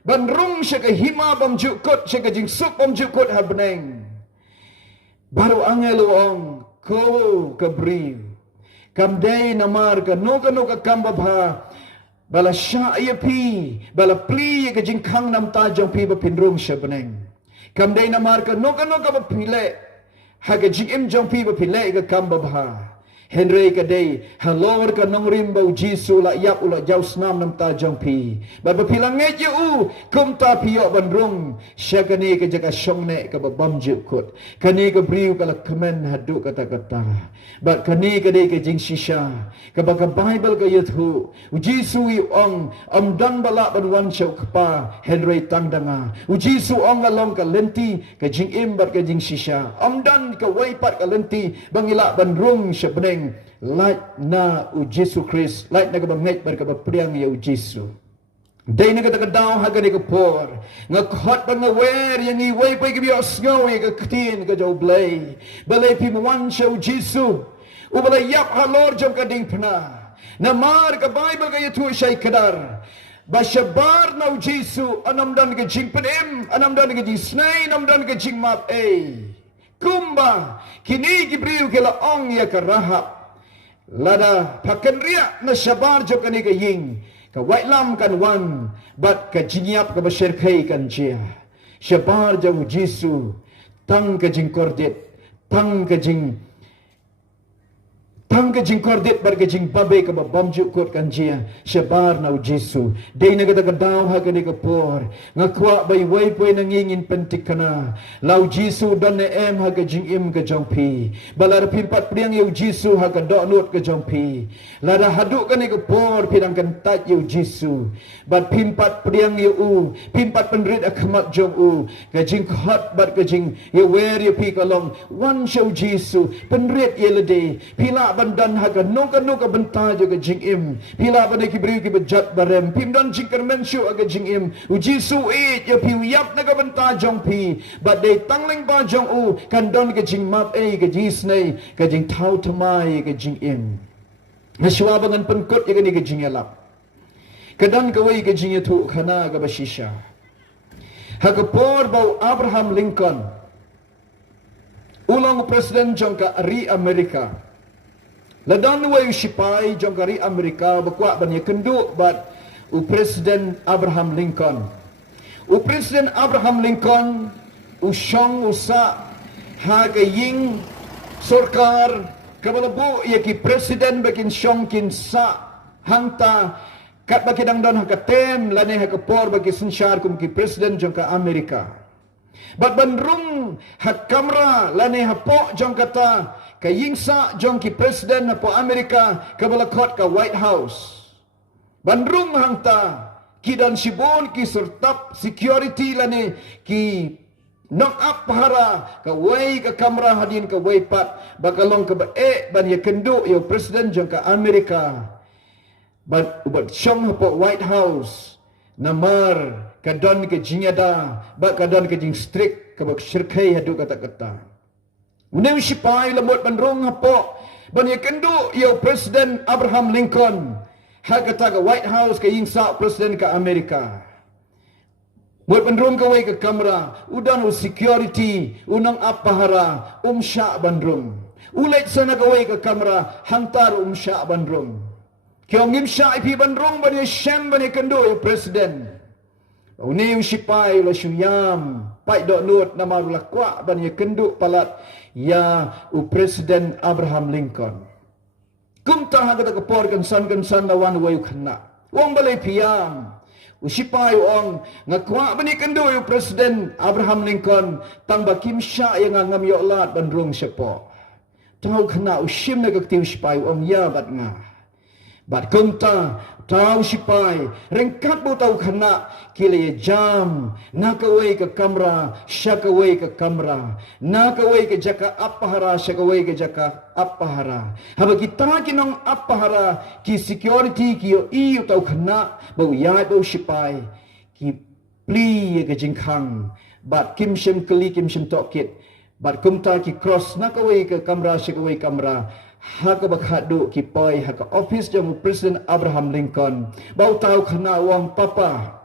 Bandrung sya ke hima bam jukut sya ke jing sup bam jukut habneng. Baru angel ong ko ke briu. Kamdai namar ke no ka kambabha. Bala sya'ya pi, bala pli ke jingkang nam tajong pi bapindrung syabneng. Kamdai namar ke no ka bapile, ha ke jingim jong pi bapile ke kambabha. Henry ke day, halor ke nong rimbau Jisu la yap ula jau snam nam tajong pi. Bapilang ngeje kumta piyo bandrung, syagani ke jaga syongne ke babam jukut. Kani ke briu kala kemen haduk kata-kata. Bat kani ke day ke jing shisha, ke baka Bible ke yuthu. Jisu yu ong, dan balak banwan syau kepa, Henry tangdanga. Jisu ong along ke lenti, ke jing imbat ke jing shisha. Dan ke waipat ke lenti, bangilak bandrung syabneng. Light na u Jesu Christ, light na kabangit bar kabapriang ya u Jesu. Day na katagadaw haga ni kapor. Nga khot pa nga wer yang iway pa ikibiyos ngawi kakitin ka jaw blay. Balay pimuwan siya u Jesu. Ubalay yap halor jam kading pna. Namar ka Bible kaya tu siya kadar. Basyabar na u Jesu. Anamdan ka jing panim. Anamdan ka jing snay. Anamdan ka jing map kumba kini gibriu kila ong ya ke RAHAB lada pakan riak na syabar jo kani ke ying ka wailam kan wan bat ka jinyap ka basyar kai kan jia syabar jo Jesu tang ke jing kordet tang ke jing Tang ke jing kordit bar ke jing babe ke babam juk kot kan jia syabar nau Jesu dei na kata kedau ha ke ni ke por ngakwa bai wai poi nang ingin pentik kana lau Jesu don ne em ha ke jing im ke jong pi balar pimpat priang yu Jesu ha ke dok nut ke jong pi lara haduk ke ni ke por pidang kan tat yu Jesu bat pimpat priang yu u pimpat penrit akmat jong u ke jing hot bat ke jing yu wer yu pi kalong wan show Jesu penrit ye lede pila bandan haga noka benta juga jing im pila bade ki beri ki bejat barem pim dan jing kermen shu aga jing im u Jesu ya piu yap naga benta jong pi bade tangling ba jong u kan don ke jing map ke jisnei ke jing tau tamai ke jing im ngaswa bangan penkut ya ni ke jing elap kedan ke wei ke jing tu khana ga bashisha haga por bau Abraham Lincoln ulang presiden jongka ri Amerika Ladan way sipai jongkari Amerika bakwa banya kenduk bat u Presiden Abraham Lincoln. U Presiden Abraham Lincoln u syong usa ha ke ying sorkar kabalabu ya ki presiden bakin syong kin sa hangta kat baki dang don ha ka tem lane ha ka por baki sensyar kum ki presiden jongka Amerika. Bat bandrung ha kamera lane ha po jong kata ka yingsa jong ki presiden po Amerika ka balakot ka White House bandrung hangta ki dan sibon ki sertap security lane ki knock up pahara ka way ka kamera hadin ka way pat bakalong ka bae ban ya kendu yo presiden jong ka Amerika bat syong po White House namar kadon ke jingada ba kadon ke jing strict ka bak syirkai hadu kata-kata Unem sipai lemut bandrung hapo bani kendu yo Presiden Abraham Lincoln ha kata ke White House ke yingsa presiden ke Amerika buat bandrung ke wei ke kamera udan u security unang apahara sya bandrung ulet sana ke wei ke kamera hantar sya bandrung kyong sya ipi bandrung bani SEM bani kendu yo presiden unem sipai la syuyam pai dok nut nama lakwa bani kendu palat ya u Presiden Abraham Lincoln. Kumta ha kata kapor kansan lawan wayu khana. Wong balai piam. U sipai ong ngakwa bani kendu u Presiden Abraham Lincoln tang bakim sya yang ngam yo lat bandrung sepo. Tau khana u sim na kaktiu sipai ong ya bat nga. Bat kumta tau sipai rengkat bu tau khana kile jam nakawai ke kamera syakawai ke kamera nakawai ke jaka apahara syakawai ke jaka apahara haba kita kinong apahara ki security ki yo i tau khana bau ya bau sipai ki pli ke jingkhang bat kim shem kli kim shem tokit bat kumta ki cross nakawai ke kamera syakawai kamera haka bakhadu ki poi haka office jamu Presiden Abraham Lincoln bau tau khana wang papa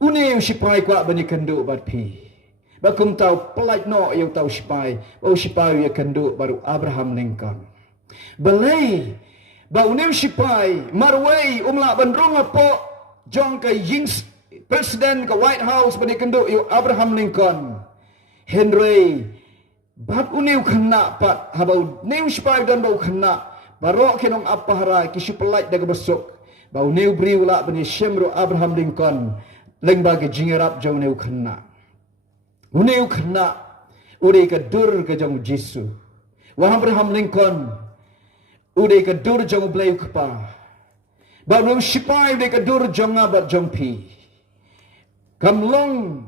une sipai kwa bani kendu bat pi bakum tau pelait no yo tau sipai bau sipai ya kendu baru Abraham Lincoln balai bau nem sipai marway umla bandrong apo jong ka yings presiden ka White House bani kendu yo Abraham Lincoln Henry bat uniu khana pat habau new sipai dan bau khana barok kinong apahara ki sipelait daga besok bau new briula bani syemro Abraham Lincoln leng bagi jingerap jong new khana uniu khana uri ka dur ka jong Jesu wa Abraham Lincoln uri ka dur jong bleu kapa bau new sipai de ka dur jong abat jong pi kamlong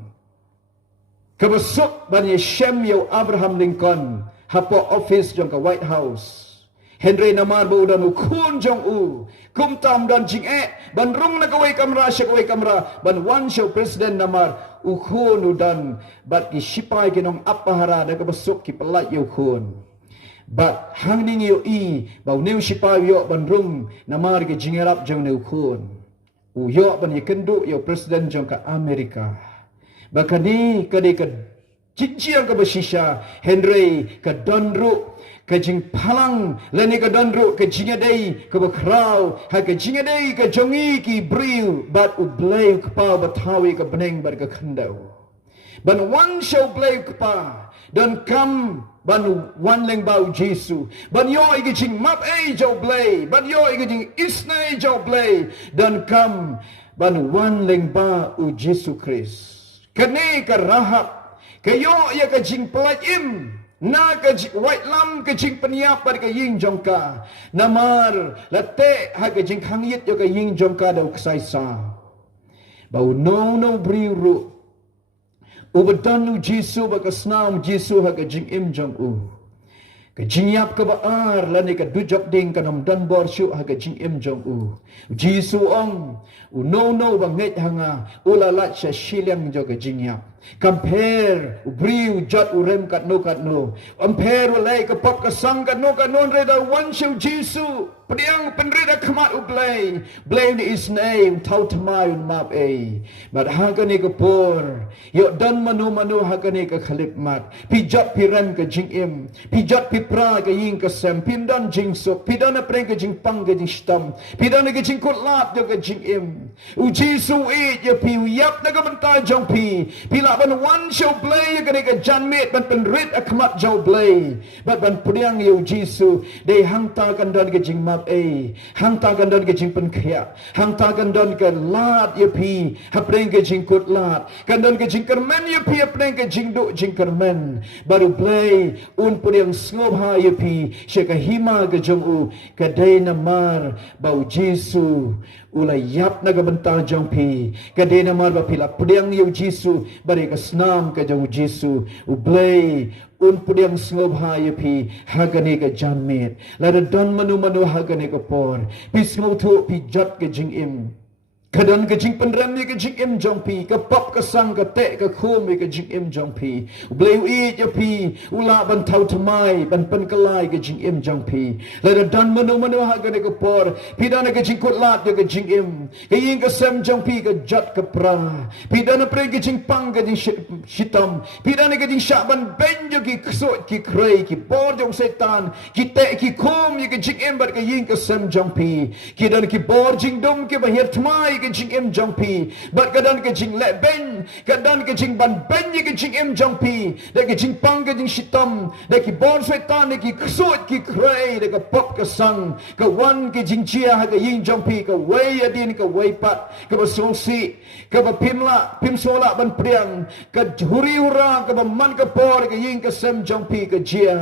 kabesok bani Shem yo Abraham Lincoln hapo office jong ka White House Henry namar bu dan ukun jong u kumtam dan jing ban rung na kawai kamera syakawai kamera ban wan show presiden namar ukun udan bat ki sipai kinong apahara da kabesok ki pelat yo kun bat hang ning yo i bau new sipai yo ban rung namar ki jingerap jong ne ukun u yo ban yekendu yo presiden jong ka Amerika bakani kade ka jinjiang ka basisha Henry ka donru ka jing palang lani ka donru ka jingadei ka bakrau ha ka jingadei ka jongi ki briu bat u bleu ka pa batawi ka beneng bar ka khandau ban wan show bleu ka pa dan kam ban wan leng bau Jesu ban yo igi jing map jo blay ban yo igi jing isnai jo blay dan kam ban wan leng ba u Jesu Christ kene ka Rahab ke yo ya ka jing pelaj im na ka white lam ka jing peniap par ka ying jong ka namar late ha ka jing khangit yo ka ying jong ka dau ksai sa bau no briru ubadanu Jesu ba kasnam Jesu ha ka jing im jong u ka jing yap ka baar lani ka dujok ding ka nam dan bor shu ha ka jing im jong u Jesu ong u no ba nget hanga ulalat sha shiliang jo ka jing yap compare briu jot urem kat no compare walai ka pop ka sang kat no reda one show Jesu Priang penreda khamat ublay blame his name tau tmai un map but hagani ka por yo dan manu hagani ka khalip mat pijat piran ka jing im pijat pipra ka ying ka sem pindan jing sok pidan preng ka jing pang ka jing stam pidan ka jing kot lat ka jing im u Jesu yo pi yap na ka banta jong pi pila ban one show blay ka ka janmet ban penred akmat jau blay but ban priang yo Jesu de hangta kan dan ka jing map hang tagan don ke jing pen khia hang tagan don ke lat ye pi hapreng ke jing kut lat kan don ke jing kermen ye pi hapreng ke jing do jing kermen baru play un pun yang sngop ha ye pi she ka hima ke jong u ke dai namar bau Jesu ula yap na ka benta jong pi ke dai namar ba pila pudang ye Jesu bare ka snam ke jong Jesu u play un pudiang sngop ha ye pi hagane ka janmet la don manu hagane ka por pi sngop thu pi jat ke jing im kadan ke jing penram ni ke jing im jong pi ka pop ka sang ka te ka khom ke jing im jong pi bleu i ye pi ula ban thau thamai ban pen kalai ke jing im jong pi la don manu hagane ka por pi dan ke jing kot lat ke jing im ke yin ka sem jong pi ka jat ka pra pi dan pre ke jing pang ke jing shitam pi dan ke jing sha ban ben jo ki ksot ki krei ki bor jong setan ki te ki khom ye ke jing im bar ke yin ka sem jong pi ki dan ki bor jing dum ke bahir thamai ke jing im jong pi bat kadan ke jing le ben kadan ke jing ban ben ye ke jing im jong pi de ke jing pang ke jing shitam de ki bor setan de ki ksot ki krei de ka pop ka sang ka wan ke jing chia ha ke yin jong pi ka wei adin ka wei pat ka ba sosi ka ba pim sola ban priang ka huri hura ka ba man ka por ke yin ka sem jong pi ka jia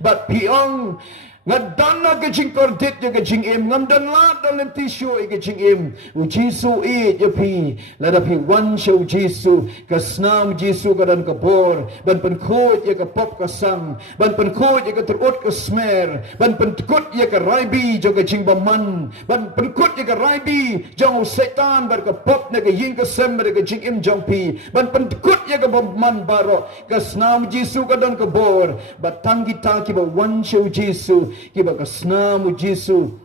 bat piong ngadana ke jing kordit ke jing im ngamdan la dalam tisu ke jing im u Jesu ye pi la da pi wan show Jesu ka snam Jesu ka dan ka bor ban pen khot ye ka pop ka sang ban pen khot ye ka terut ka smer ban pen kut ye ka raibi jo ka jing baman ban pen kut ye ka raibi jong setan bar ka pop ne ka yin ka sem ka jing im jong pi ban pen kut ye ka baman baro ka snam Jesu ka dan ka bor batang kita ki ba wan show Jesu kiba ka snam Jesu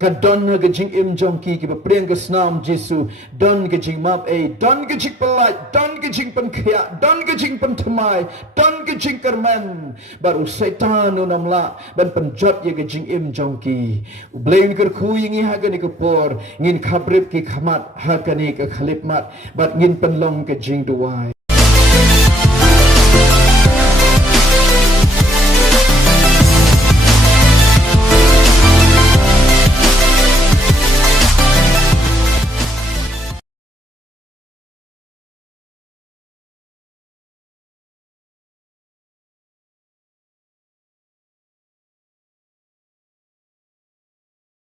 ka don ka jing im jong ki kiba preng ka snam Jesu don ka jing map don ka jing pelai don ka jing pen khia don ka jing pen thamai don ka jing kermen baru setan unam la ban pen jot ye ka jing im jong ki blain ker khu yingi ha ka ni ka por ngin khabrip ki khamat ha ka ni ka khalip mat bat ngin pen long ka jing duai